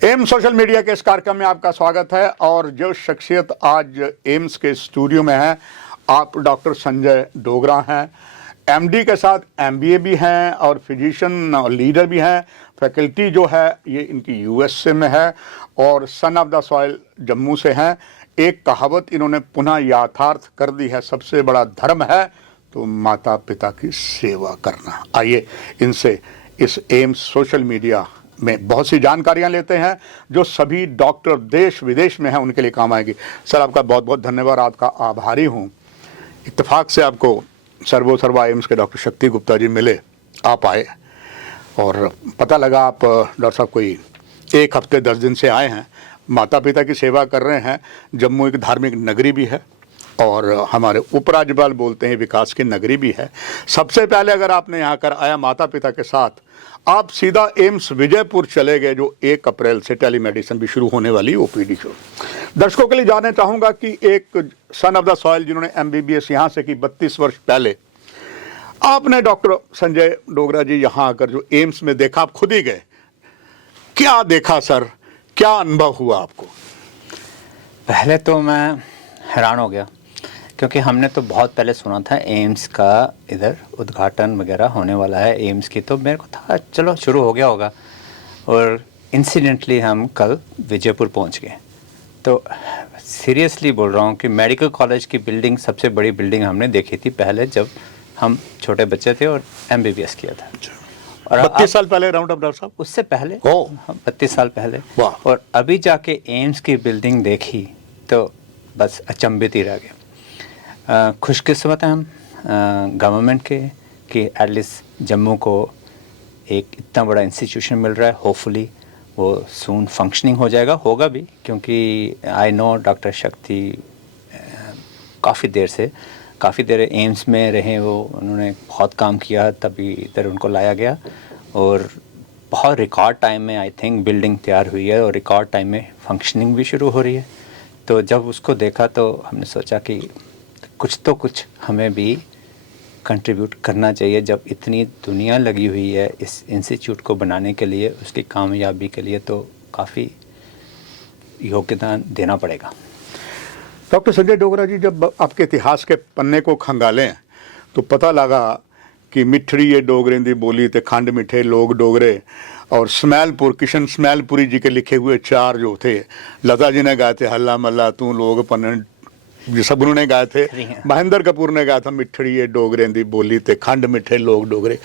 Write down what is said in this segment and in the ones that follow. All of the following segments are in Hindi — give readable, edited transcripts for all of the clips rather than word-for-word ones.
एम्स सोशल मीडिया के इस कार्यक्रम में आपका स्वागत है। और जो शख्सियत आज एम्स के स्टूडियो में है, आप डॉक्टर संजय डोगरा हैं। एमडी के साथ एमबीए भी हैं और फिजिशियन और लीडर भी हैं। फैकल्टी जो है ये इनकी यूएसए में है और son of the soil Jammu से हैं। एक कहावत इन्होंने पुनः यथार्थ कर दी है, सबसे बड़ा धर्म है तो माता पिता की सेवा करना। आइए इनसे इस एम्स सोशल मीडिया में बहुत सी जानकारियां लेते हैं जो सभी डॉक्टर देश विदेश में हैं उनके लिए काम आएगी। सर, आपका बहुत बहुत धन्यवाद, आपका आभारी हूं। इत्तेफाक से आपको सर्वा एम्स के डॉक्टर शक्ति गुप्ता जी मिले, आप आए और पता लगा आप डॉक्टर साहब कोई 1 हफ्ते 10 दिन से आए हैं, माता पिता की सेवा कर रहे हैं। जम्मू एक धार्मिक नगरी भी है और हमारे उपराज्यपाल बोलते हैं विकास की नगरी भी है। सबसे पहले अगर आपने यहाँ कर आया माता पिता के साथ, आप सीधा एम्स विजयपुर चले गए जो 1 अप्रैल से टेलीमेडिसिन भी शुरू होने वाली ओपीडी शो। दर्शकों के लिए जानना चाहूँगा कि एक सन ऑफ द सॉइल जिन्होंने एमबीबीएस यहाँ से की 32 वर्ष पहले, आपने डॉक्टर संजय डोगरा जी यहाँ आकर जो एम्स में देखा, आप खुद ही गए, क्या देखा सर, क्या अनुभव हुआ आपको? पहले तो मैं हैरान हो गया क्योंकि हमने तो बहुत पहले सुना था एम्स का इधर उद्घाटन वगैरह होने वाला है एम्स की, तो मेरे को था चलो शुरू हो गया होगा। और इंसिडेंटली हम कल विजयपुर पहुंच गए। तो सीरियसली बोल रहा हूँ कि मेडिकल कॉलेज की बिल्डिंग सबसे बड़ी बिल्डिंग हमने देखी थी पहले जब हम छोटे बच्चे थे और एमबीबीएस किया था। और 32 साल पहले राउंड अप डॉक्टर साहब, उससे पहले 32 साल पहले। और अभी जाके एम्स की बिल्डिंग देखी तो बस अचंभित ही रह गए। खुशकिस्मत हैं हम गवर्नमेंट के कि एटलीस्ट जम्मू को एक इतना बड़ा इंस्टीट्यूशन मिल रहा है। होपफुली वो सून फंक्शनिंग हो जाएगा, होगा भी, क्योंकि आई नो डॉक्टर शक्ति काफ़ी देर एम्स में रहे, वो उन्होंने बहुत काम किया, तभी इधर उनको लाया गया और बहुत रिकॉर्ड टाइम में आई थिंक बिल्डिंग तैयार हुई है और रिकॉर्ड टाइम में फंक्शनिंग भी शुरू हो रही है। तो जब उसको देखा तो हमने सोचा कि कुछ हमें भी कंट्रीब्यूट करना चाहिए। जब इतनी दुनिया लगी हुई है इस इंस्टीट्यूट को बनाने के लिए, उसकी कामयाबी के लिए, तो काफ़ी योगदान देना पड़ेगा। डॉक्टर संजय डोगरा जी, जब आपके इतिहास के पन्ने को खंगालें तो पता लगा कि मिठड़ी ये डोगरें दी बोली ते खंड मिठे लोग डोगरे, और स्मैलपुर किशन स्मैलपुरी जी के लिखे हुए 4 जो थे, लता जी ने गाए थे हल्ला मल्ला तू लोग पन्न, ये सब उन्होंने गाए थे। महेंद्र कपूर ने गाया था मिठड़ी ये डोगरें दी बोली ते खंड मिठे लोग डोगरे।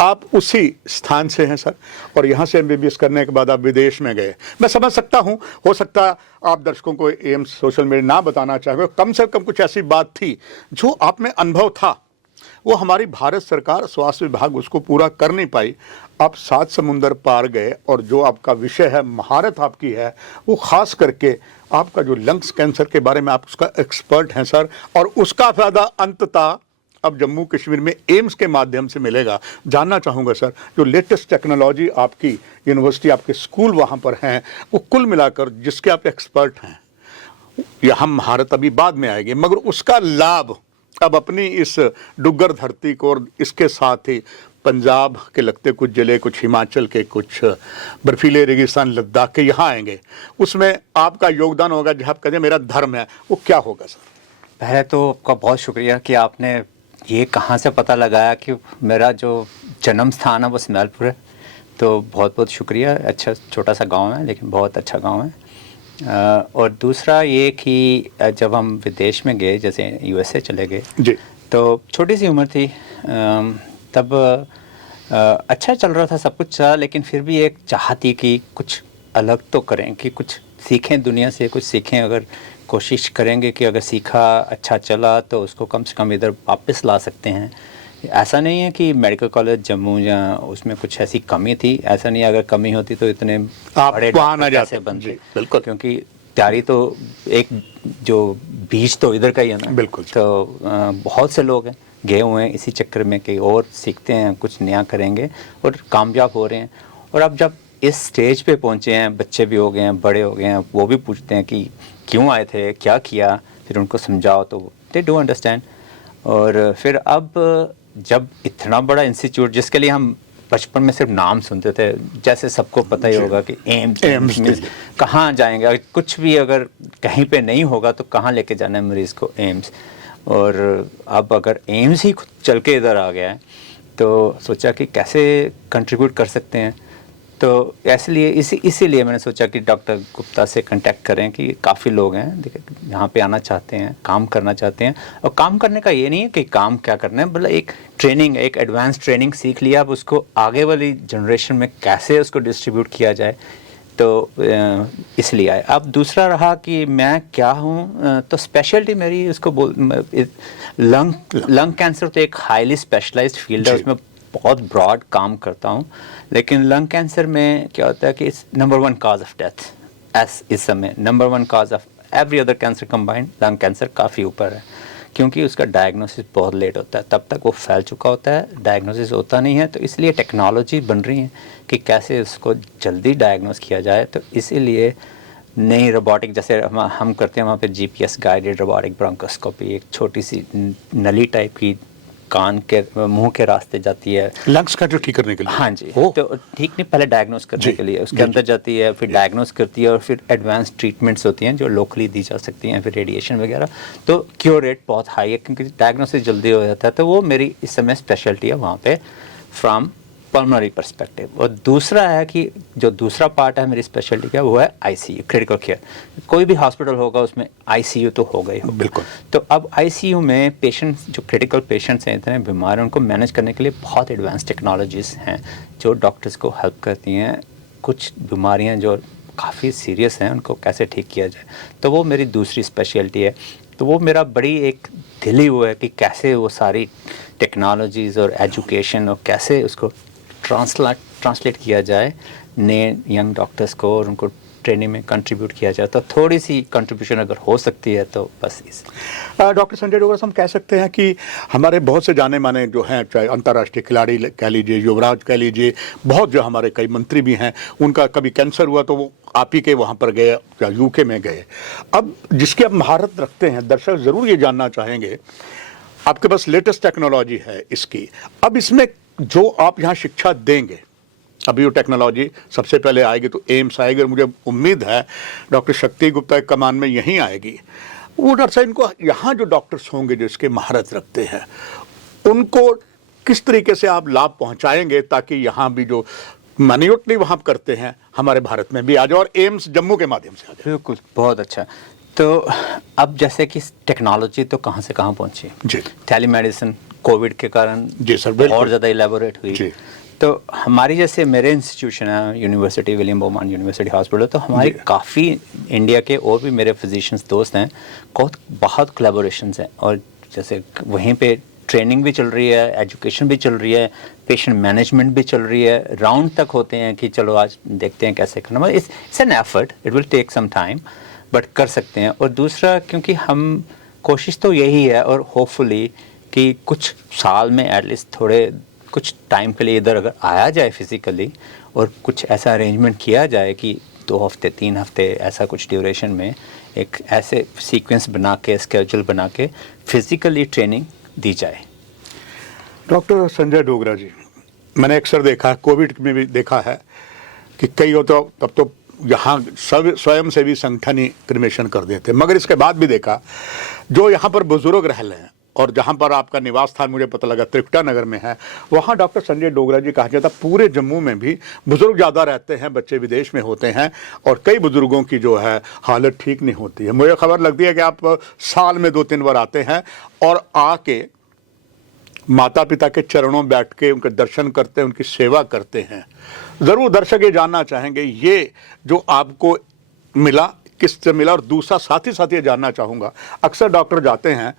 आप उसी स्थान से हैं सर, और यहाँ से एमबीबीएस करने के बाद आप विदेश में गए। मैं समझ सकता हूँ, हो सकता है आप दर्शकों को एम्स सोशल मीडिया ना बताना चाहे, कम से कम कुछ ऐसी बात थी जो आप में अनुभव था, वो हमारी भारत सरकार स्वास्थ्य विभाग उसको पूरा कर नहीं पाई। आप 7 समुंदर पार गए और जो आपका विषय है, महारत आपकी है, वो खास करके आपका जो लंग्स कैंसर के बारे में आप उसका एक्सपर्ट हैं सर, और उसका फायदा अंततः अब जम्मू कश्मीर में एम्स के माध्यम से मिलेगा। जानना चाहूँगा सर, जो लेटेस्ट टेक्नोलॉजी आपकी यूनिवर्सिटी, आपके स्कूल वहाँ पर हैं, वो कुल मिलाकर जिसके आप एक्सपर्ट हैं, यह हम महारत अभी बाद में आएगी, मगर उसका लाभ अब अपनी इस डुग्गर धरती को और इसके साथ ही पंजाब के लगते कुछ जिले, कुछ हिमाचल के, कुछ बर्फीले रेगिस्तान लद्दाख के यहाँ आएंगे, उसमें आपका योगदान होगा। जहाँ आप कहते हैं मेरा धर्म है, वो क्या होगा सर? पहले तो आपका बहुत शुक्रिया कि आपने ये कहाँ से पता लगाया कि मेरा जो जन्म स्थान है वो स्मैलपुर है, तो बहुत बहुत शुक्रिया। अच्छा छोटा सा गाँव है लेकिन बहुत अच्छा गाँव है। और दूसरा ये कि जब हम विदेश में गए, जैसे यूएसए चले गए जी, तो छोटी सी उम्र थी, तब अच्छा चल रहा था, सब कुछ चला, लेकिन फिर भी एक चाह थी कि कुछ अलग तो करें, कि कुछ सीखें, दुनिया से कुछ सीखें। अगर कोशिश करेंगे कि अगर सीखा, अच्छा चला, तो उसको कम से कम इधर वापस ला सकते हैं। ऐसा नहीं है कि मेडिकल कॉलेज जम्मू या उसमें कुछ ऐसी कमी थी, ऐसा नहीं, अगर कमी होती तो इतने बड़े कैसे बनते, बिल्कुल, क्योंकि तैयारी तो एक जो बीज तो इधर का ही है ना, बिल्कुल। तो बहुत से लोग हैं गए हुए हैं इसी चक्कर में कि और सीखते हैं, कुछ नया करेंगे, और कामयाब हो रहे हैं। और अब जब इस स्टेज पे पहुंचे हैं, बच्चे भी हो गए हैं, बड़े हो गए हैं, वो भी पूछते हैं कि क्यों आए थे, क्या किया, फिर उनको समझाओ तो दे डू अंडरस्टैंड। और फिर अब जब इतना बड़ा इंस्टीट्यूट जिसके लिए हम बचपन में सिर्फ नाम सुनते थे, जैसे सबको पता ही होगा कि एम्स मीन्स कहाँ जाएंगे, अगर कुछ भी अगर कहीं पे नहीं होगा तो कहाँ लेके जाना है मरीज़ को, एम्स। और अब अगर एम्स ही खुद चल के इधर आ गया है तो सोचा कि कैसे कंट्रीब्यूट कर सकते हैं। तो इसलिए इसीलिए मैंने सोचा कि डॉक्टर गुप्ता से कांटेक्ट करें कि काफ़ी लोग हैं देखिए यहाँ पे आना चाहते हैं, काम करना चाहते हैं। और काम करने का ये नहीं है कि काम क्या करना है, मतलब एक ट्रेनिंग, एक एडवांस ट्रेनिंग सीख लिया, अब उसको आगे वाली जनरेशन में कैसे उसको डिस्ट्रीब्यूट किया जाए, तो इसलिए आए। अब दूसरा रहा कि मैं क्या हूँ, तो स्पेशलिटी मेरी उसको लंग कैंसर तो एक हाईली स्पेशलाइज्ड फील्ड है, उसमें बहुत ब्रॉड काम करता हूँ। लेकिन लंग कैंसर में क्या होता है कि it's number 1 cause of death S इस समय, number 1 cause of every other cancer combined, lung cancer काफ़ी ऊपर है, क्योंकि उसका डायग्नोसिस बहुत लेट होता है, तब तक वो फैल चुका होता है, डायग्नोसिस होता नहीं है। तो इसलिए टेक्नोलॉजी बन रही है कि कैसे उसको जल्दी डायग्नोस किया जाए। तो इसीलिए नई रोबोटिक, जैसे हम करते हैं वहाँ पे जीपीएस गाइडेड रोबोटिक ब्रोंकोस्कोपी, एक छोटी सी नली टाइप की कान के मुंह के रास्ते जाती है, लंग्स का जो ठीक करने के लिए। हाँ जी, तो ठीक नहीं, पहले डायग्नोस करने के लिए उसके अंदर जाती है, फिर डायग्नोस करती है, और फिर एडवांस ट्रीटमेंट्स होती हैं जो लोकली दी जा सकती हैं, फिर रेडिएशन वगैरह। तो क्योर रेट बहुत हाई है क्योंकि डायग्नोसिस जल्दी हो जाता है। तो वो मेरी इस समय स्पेशलिटी है वहाँ पे फ्रॉम पल्मोनरी पर्सपेक्टिव। और दूसरा है कि जो दूसरा पार्ट है मेरी स्पेशलिटी का, वो है आईसीयू, क्रिटिकल केयर। कोई भी हॉस्पिटल होगा उसमें आईसीयू तो होगा ही होगा। बिल्कुल। तो अब आईसीयू में पेशेंट्स, जो क्रिटिकल पेशेंट्स हैं, इतने बीमार हैं, उनको मैनेज करने के लिए बहुत एडवांस टेक्नोलॉजीज़ हैं जो डॉक्टर्स को हेल्प करती हैं। कुछ बीमारियां जो काफ़ी सीरियस हैं उनको कैसे ठीक किया जाए, तो वो मेरी दूसरी स्पेशलिटी है। तो वो मेरा बड़ी एक दिल ही वो है कि कैसे वो सारी टेक्नोलॉजीज़ और एजुकेशन और कैसे उसको ट्रांसलेट किया जाए नए यंग डॉक्टर्स को, और उनको ट्रेनिंग में कंट्रीब्यूट किया जाए। तो थोड़ी सी कंट्रीब्यूशन अगर हो सकती है तो बस इस। डॉक्टर संजय डोगरा, हम कह सकते हैं कि हमारे बहुत से जाने माने जो हैं, चाहे अंतर्राष्ट्रीय खिलाड़ी कह लीजिए, युवराज कह लीजिए, बहुत जो हमारे कई मंत्री भी हैं, उनका कभी कैंसर हुआ तो वो आप ही के वहाँ पर गए या यूके में गए। अब जिसके आप महारत रखते हैं, दर्शक ज़रूर ये जानना चाहेंगे, आपके पास लेटेस्ट टेक्नोलॉजी है इसकी, अब इसमें जो आप यहाँ शिक्षा देंगे, अभी वो टेक्नोलॉजी सबसे पहले आएगी तो एम्स आएगी, और मुझे उम्मीद है डॉक्टर शक्ति गुप्ता के कमान में यहीं आएगी। वो डॉक्टर साहब, इनको यहाँ जो डॉक्टर्स होंगे जो इसके महारत रखते हैं, उनको किस तरीके से आप लाभ पहुँचाएंगे ताकि यहाँ भी जो मैन्युअली वहाँ करते हैं हमारे भारत में भी आ जाए, और एम्स जम्मू के माध्यम से आ जाए। बिल्कुल, बहुत अच्छा। तो अब जैसे कि टेक्नोलॉजी तो कहाँ से कहाँ पहुँची जी, टेलीमेडिसिन कोविड के कारण जी सर, और ज़्यादा इलेबोरेट हुई जी। तो हमारी, जैसे मेरे इंस्टीट्यूशन है यूनिवर्सिटी विलियम बोमान यूनिवर्सिटी हॉस्पिटल, तो हमारी काफ़ी इंडिया के और भी मेरे फिजिशियंस दोस्त हैं, बहुत कोलैबोरेशंस हैं। और जैसे वहीं पे ट्रेनिंग भी चल रही है, एजुकेशन भी चल रही है, पेशेंट मैनेजमेंट भी चल रही है, राउंड तक होते हैं कि चलो आज देखते हैं कैसे करना। मतलब it's an effort, it will take some time, but कर सकते हैं। और दूसरा, क्योंकि हम कोशिश तो यही है, और होपफुली कि कुछ साल में एटलीस्ट थोड़े कुछ टाइम के लिए इधर अगर आया जाए फिज़िकली, और कुछ ऐसा अरेंजमेंट किया जाए कि 2 हफ्ते 3 हफ्ते ऐसा कुछ ड्यूरेशन में एक ऐसे सीक्वेंस बना के, स्केड्यूल बना के फिज़िकली ट्रेनिंग दी जाए। डॉक्टर संजय डोगरा जी, मैंने अक्सर देखा, कोविड में भी देखा है कि कई हो तो तब तो यहाँ सब स्वयं सेवी संगठन ही क्रिमेशन कर देते, मगर इसके बाद भी देखा जो यहाँ पर बुजुर्ग रह रहे हैं, और जहाँ पर आपका निवास स्थान मुझे पता लगा त्रिकुटा नगर में है, वहाँ डॉक्टर संजय डोगरा जी कहा जाता, पूरे जम्मू में भी बुजुर्ग ज़्यादा रहते हैं, बच्चे विदेश में होते हैं, और कई बुजुर्गों की जो है हालत ठीक नहीं होती है। मुझे खबर लगती है कि आप साल में 2-3 बार आते हैं और आके माता पिता के चरणों बैठ के उनके दर्शन करते हैं, उनकी सेवा करते हैं। ज़रूर दर्शक ये जानना चाहेंगे ये जो आपको मिला किससे मिला, और दूसरा साथ ही ये जानना चाहूँगा, अक्सर डॉक्टर जाते हैं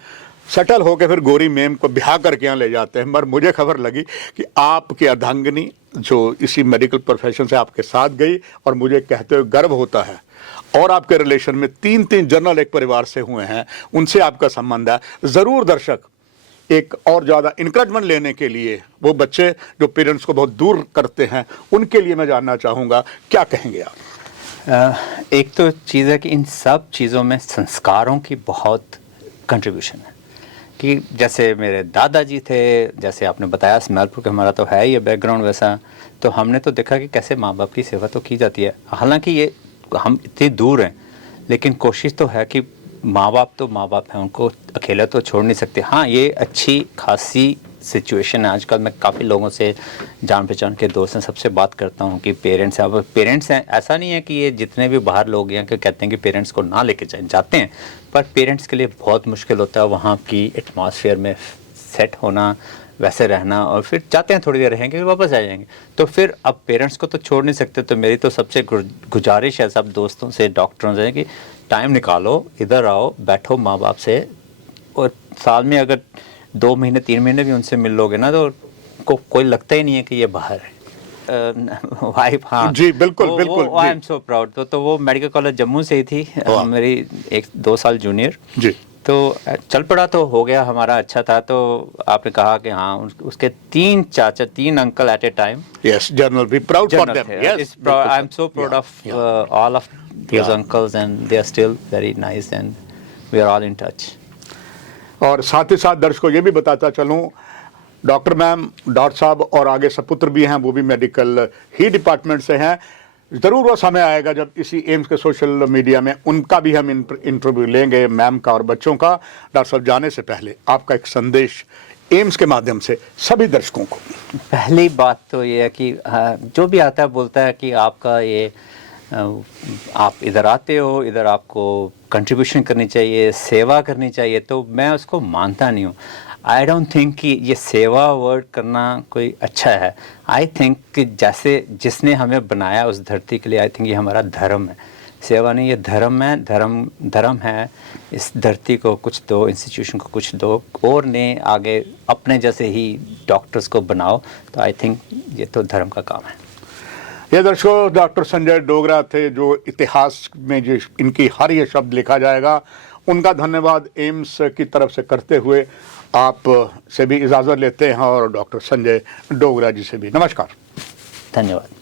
सेटल होकर फिर गोरी मेम को ब्याह करके यहाँ ले जाते हैं, मगर मुझे खबर लगी कि आपकी अर्धांगिनी जो इसी मेडिकल प्रोफेशन से आपके साथ गई, और मुझे कहते हुए गर्व होता है, और आपके रिलेशन में 3 जनरल एक परिवार से हुए हैं, उनसे आपका संबंध है। ज़रूर दर्शक एक और ज़्यादा इंकरेजमेंट लेने के लिए, वो बच्चे जो पेरेंट्स को बहुत दूर करते हैं, उनके लिए मैं जानना चाहूँगा, क्या कहेंगे आप? एक तो चीज़ है कि इन सब चीज़ों में संस्कारों की बहुत कंट्रीब्यूशन है, कि जैसे मेरे दादाजी थे, जैसे आपने बताया स्मैलपुर के, हमारा तो है ही बैकग्राउंड वैसा, तो हमने तो देखा कि कैसे माँ बाप की सेवा तो की जाती है। हालांकि ये हम इतनी दूर हैं, लेकिन कोशिश तो है कि माँ बाप तो माँ बाप हैं, उनको अकेला तो छोड़ नहीं सकते। हाँ, ये अच्छी खासी सिचुएशन है आजकल। मैं काफ़ी लोगों से, जान पहचान के दोस्त हैं, सबसे बात करता हूँ कि पेरेंट्स हैं। अब पेरेंट्स हैं, ऐसा नहीं है कि ये जितने भी बाहर लोग हैं कि कहते हैं कि पेरेंट्स को ना लेके जाते हैं, पर पेरेंट्स के लिए बहुत मुश्किल होता है वहाँ की एटमॉस्फेयर में सेट होना, वैसे रहना, और फिर जाते हैं थोड़ी देर रहेंगे फिर वापस आ जाएंगे। तो फिर अब पेरेंट्स को तो छोड़ नहीं सकते। तो मेरी तो सबसे गुजारिश है सब दोस्तों से, डॉक्टरों से, कि टाइम निकालो, इधर आओ, बैठो माँ बाप से, और साल में अगर 2 महीने 3 महीने भी उनसे मिल लोगे ना, तो कोई लगता ही नहीं है कि ये बाहर है। वाइफ, हाँ जी बिल्कुल बिल्कुल, आई एम सो प्राउड। तो वो मेडिकल कॉलेज जम्मू से ही थी, मेरी 1-2 साल जूनियर जी। तो चल पड़ा, तो हो गया हमारा, अच्छा था। तो आपने कहा कि हाँ, उसके 3 चाचा, 3 uncle at a time, yes, general, we proud for them, yes, I am so proud of all of those uncles, and they are still very nice, and we are all in touch. और साथ ही साथ दर्शकों ये भी बताता चलूँ, डॉक्टर मैम, डॉक्टर साहब और आगे सपुत्र भी हैं, वो भी मेडिकल ही डिपार्टमेंट से हैं। ज़रूर वो समय आएगा जब इसी एम्स के सोशल मीडिया में उनका भी हम इंटरव्यू लेंगे, मैम का और बच्चों का। डॉक्टर साहब, जाने से पहले आपका एक संदेश एम्स के माध्यम से सभी दर्शकों को। पहली बात तो ये है कि जो भी आता है बोलता है कि आपका ये आप इधर आते हो, इधर आपको कंट्रीब्यूशन करनी चाहिए, सेवा करनी चाहिए, तो मैं उसको मानता नहीं हूँ। आई डोंट थिंक कि ये सेवा वर्ड करना कोई अच्छा है। आई थिंक कि जैसे जिसने हमें बनाया उस धरती के लिए, आई थिंक ये हमारा धर्म है। सेवा नहीं, ये धर्म है। धर्म है, इस धरती को कुछ दो, इंस्टीट्यूशन को कुछ दो, और ने आगे अपने जैसे ही डॉक्टर्स को बनाओ। तो आई थिंक ये तो धर्म का काम है। ये दर्शकों, डॉक्टर संजय डोगरा थे, जो इतिहास में जो इनकी हर ये शब्द लिखा जाएगा, उनका धन्यवाद एम्स की तरफ से करते हुए आप से भी इजाज़त लेते हैं, और डॉक्टर संजय डोगरा जी से भी नमस्कार, धन्यवाद।